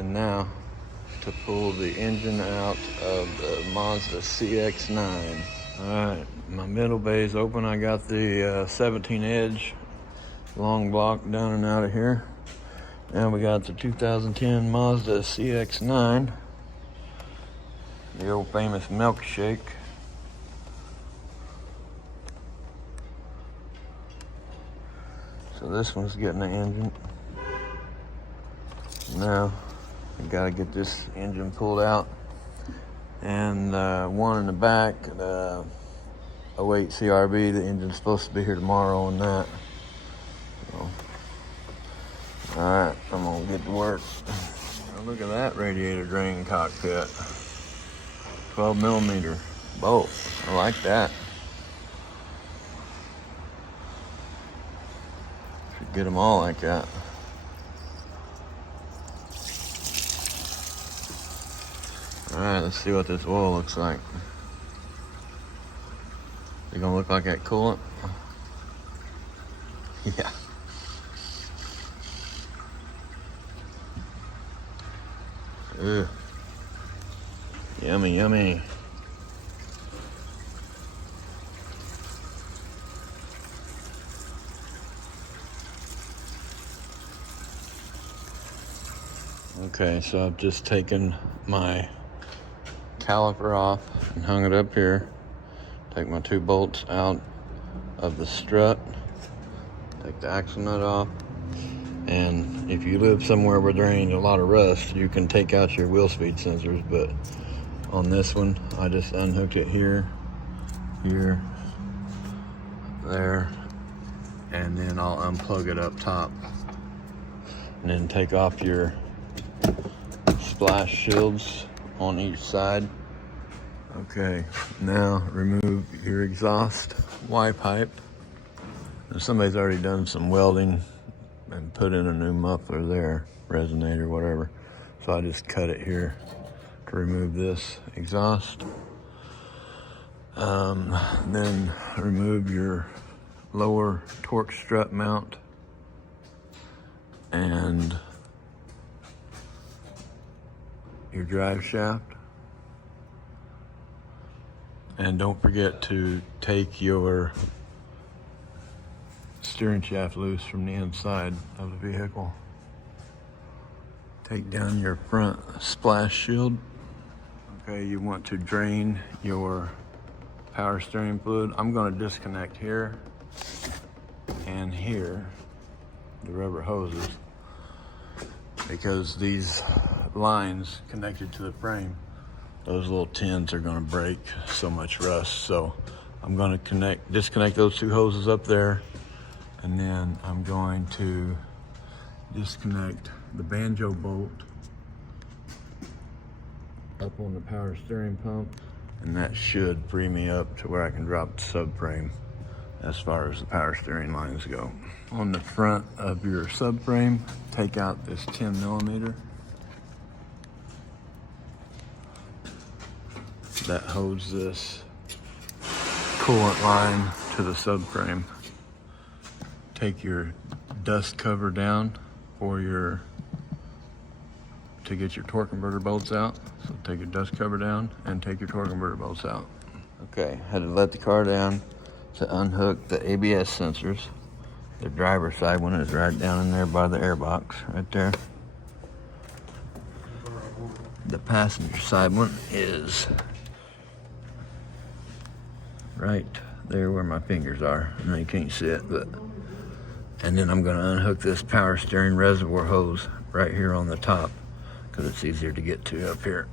And now to pull the engine out of the Mazda CX-9. Alright, my middle bay is open. I got the 17 Edge long block down and out of here. And we got the 2010 Mazda CX-9, the old famous milkshake. So this one's getting the engine. Now I gotta get this engine pulled out, and one in the back, the 08 CRV, the engine's supposed to be here tomorrow on that. So, alright, I'm gonna get to work. Now look at that radiator drain cockpit. 12mm bolt. I like that. Should get them all like that. Alright, let's see what this oil looks like. Is it gonna look like that coolant? Yeah. Ugh. Yummy, yummy. Okay, so I've just taken my caliper off and hung it up here. Take my 2 bolts out of the strut. Take the axle nut off. And if you live somewhere where there ain't a lot of rust, you can take out your wheel speed sensors. But on this one, I just unhooked it here, here, there, and then I'll unplug it up top. And then take off your splash shields on each side. Okay, now remove your exhaust Y pipe. And somebody's already done some welding and put in a new muffler there, resonator, whatever. So I just cut it here to remove this exhaust. Then remove your lower torque strut mount and your drive shaft. And don't forget to take your steering shaft loose from the inside of the vehicle. Take down your front splash shield. Okay, you want to drain your power steering fluid. I'm going to disconnect here and here, the rubber hoses, because these lines connected to the frame, those little tins are going to break so much rust. So I'm going to disconnect those 2 hoses up there, and then I'm going to disconnect the banjo bolt up on the power steering pump, and that should free me up to where I can drop the subframe as far as the power steering lines go. On the front of your subframe, take out this 10mm. That holds this coolant line to the subframe. Take your dust cover down to get your torque converter bolts out. So take your dust cover down and take your torque converter bolts out. Okay, had to let the car down to unhook the ABS sensors. The driver's side one is right down in there by the air box, right there. The passenger side one is right there where my fingers are. I know you can't see it, but. And then I'm gonna unhook this power steering reservoir hose right here on the top, because it's easier to get to up here.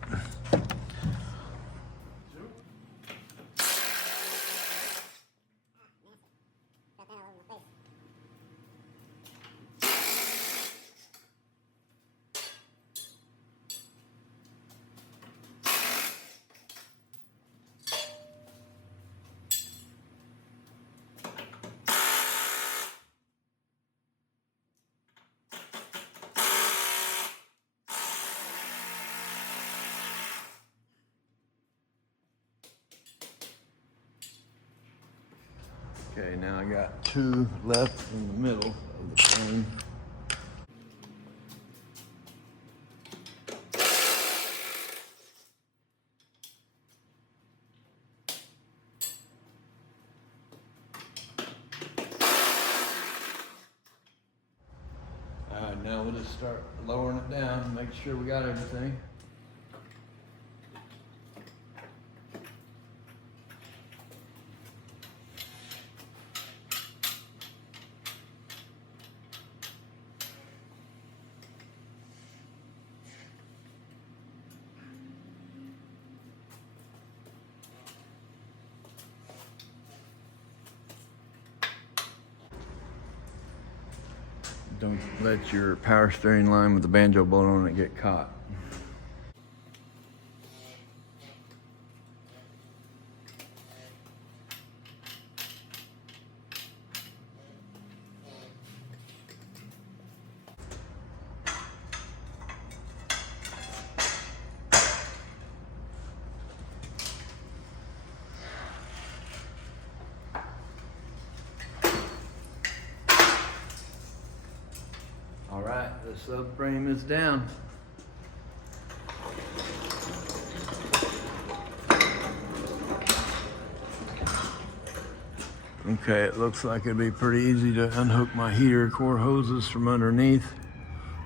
Okay, now I got 2 left in the middle of the frame. now we'll just start lowering it down and make sure we got everything. Don't let your power steering line with the banjo bolt on it get caught. All right, the subframe is down. Okay, it looks like it'd be pretty easy to unhook my heater core hoses from underneath.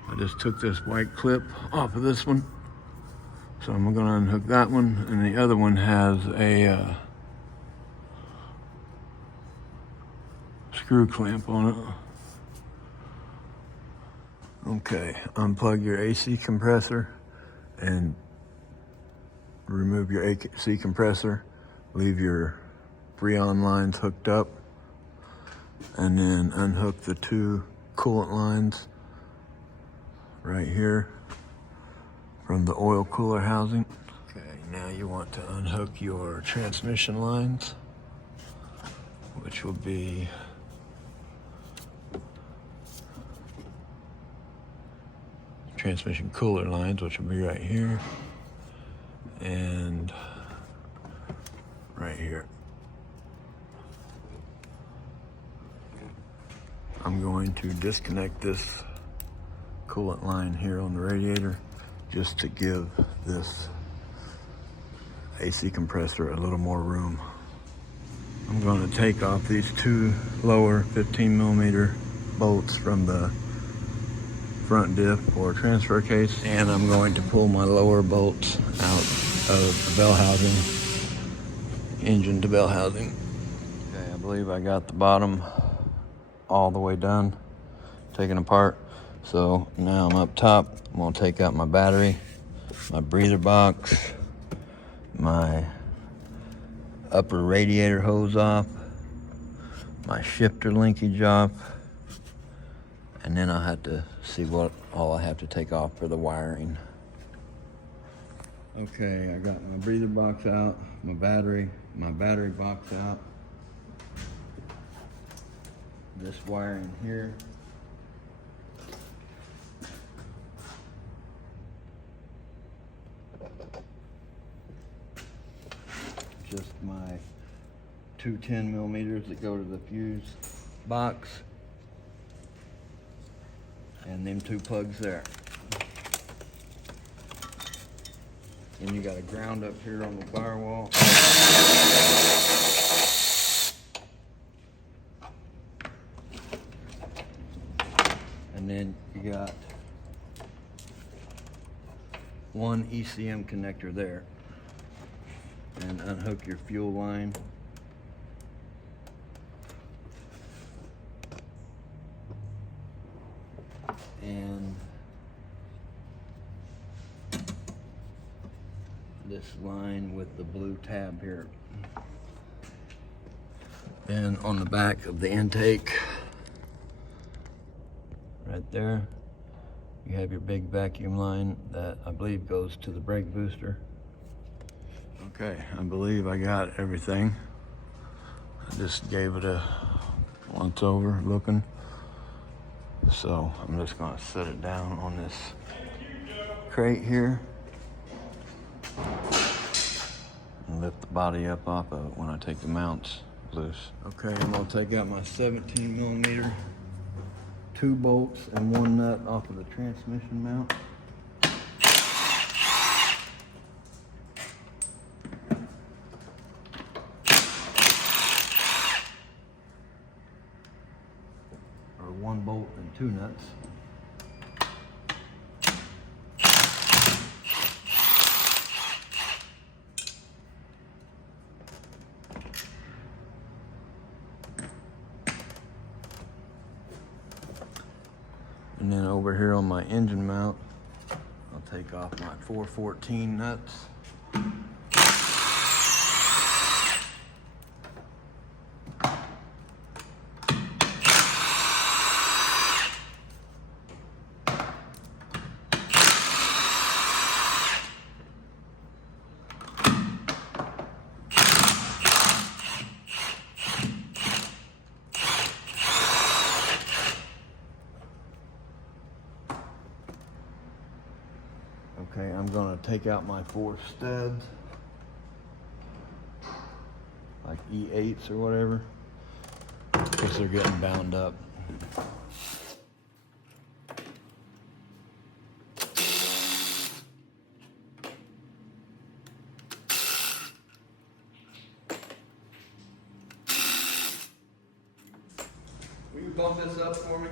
I just took this white clip off of this one. So I'm gonna unhook that one, and the other one has a screw clamp on it. Okay, unplug your AC compressor and remove your AC compressor. Leave your Freon lines hooked up, and then unhook the two coolant lines right here from the oil cooler housing. Okay, now you want to unhook your transmission lines, which will be transmission cooler lines, which will be right here and right here. I'm going to disconnect this coolant line here on the radiator just to give this AC compressor a little more room. I'm going to take off these two lower 15mm bolts from the front diff or transfer case, and I'm going to pull my lower bolts out of the bell housing, engine to bell housing. Okay, I believe I got the bottom all the way done, taken apart. So now I'm up top. I'm gonna take out my battery, my breather box, my upper radiator hose off, my shifter linkage off, and then I'll have to see what all I have to take off for the wiring. Okay, I got my breather box out, my battery box out. This wiring here. Just my two 10mm that go to the fuse box. And them two plugs there. And you got a ground up here on the firewall. And then you got one ECM connector there. And unhook your fuel line. And this line with the blue tab here. Then on the back of the intake, right there, you have your big vacuum line that I believe goes to the brake booster. Okay, I believe I got everything. I just gave it a once over looking. So I'm just gonna set it down on this crate here and lift the body up off of it when I take the mounts loose. Okay, I'm gonna take out my 17mm 2 bolts and 1 nut off of the transmission mount. Or 1 bolt and 2 nuts. And then over here on my engine mount, I'll take off my 414 nuts. Okay, I'm gonna take out my 4 studs, like E8s or whatever, because they're getting bound up. Will you bump this up for me?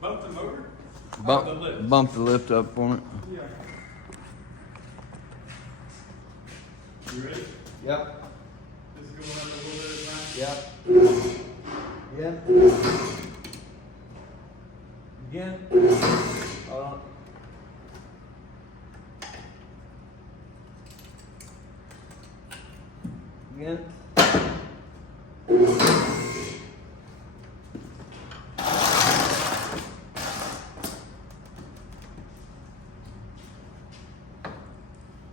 Bump the motor? Bump the lift up for me. Yeah. You ready? Yep. This is going up a little bit at a time? Yep. Again. Again. Again.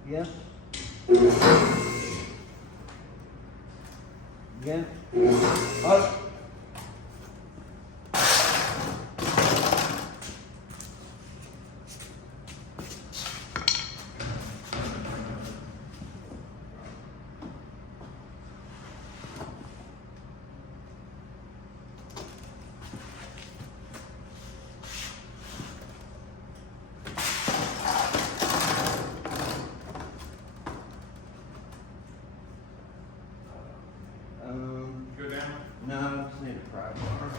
Again. Again. Up. Go down? No, I just need a pry bar.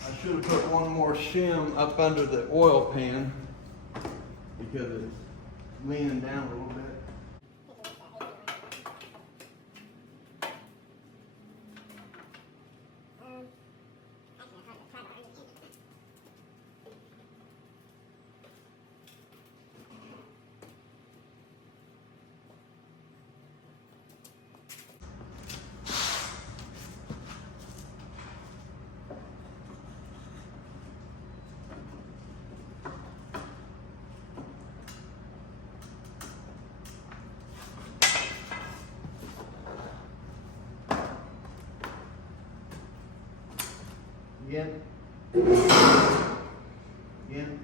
I should have put one more shim up under the oil pan because it's leaning down a little bit. Again. Again.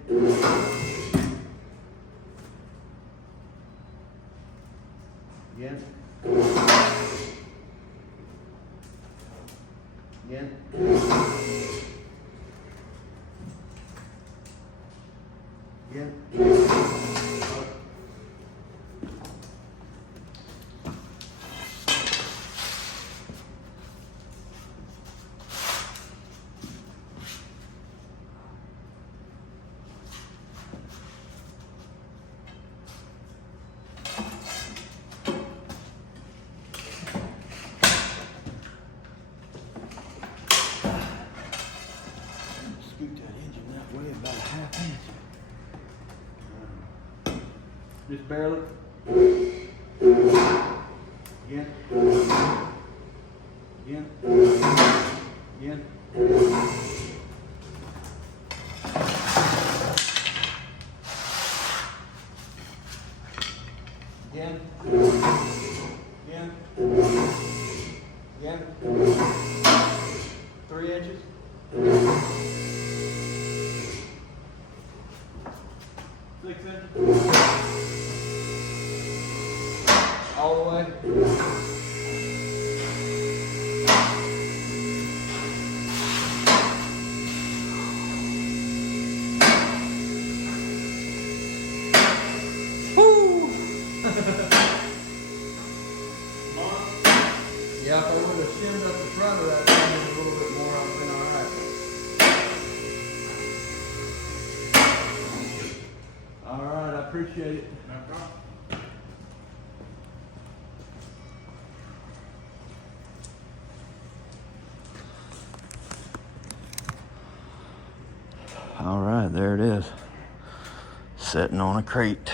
Again. Again. Again. Scoot that engine that way about a half inch. Just barely. Again. Again. Again. Again. Again. Again. 3 inches. 6 inches? All the way. Woo! Yeah, if I would have shimmed up the front of that thing a little bit more, I would have been all right. All right, I appreciate it. No problem. it is, sitting on a crate.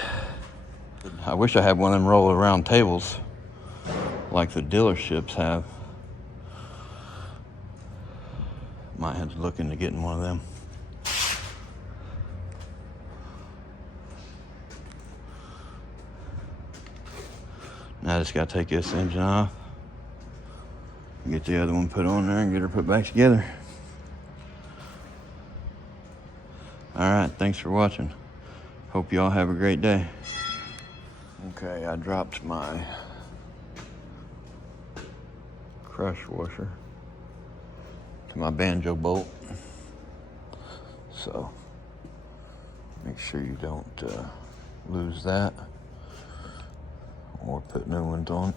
I wish I had one of them roll around tables like the dealerships have. Might have to look into getting one of them. Now I just gotta take this engine off, get the other one put on there and get her put back together. Alright, thanks for watching. Hope y'all have a great day. Okay, I dropped my crush washer to my banjo bolt. So make sure you don't lose that or put new ones on.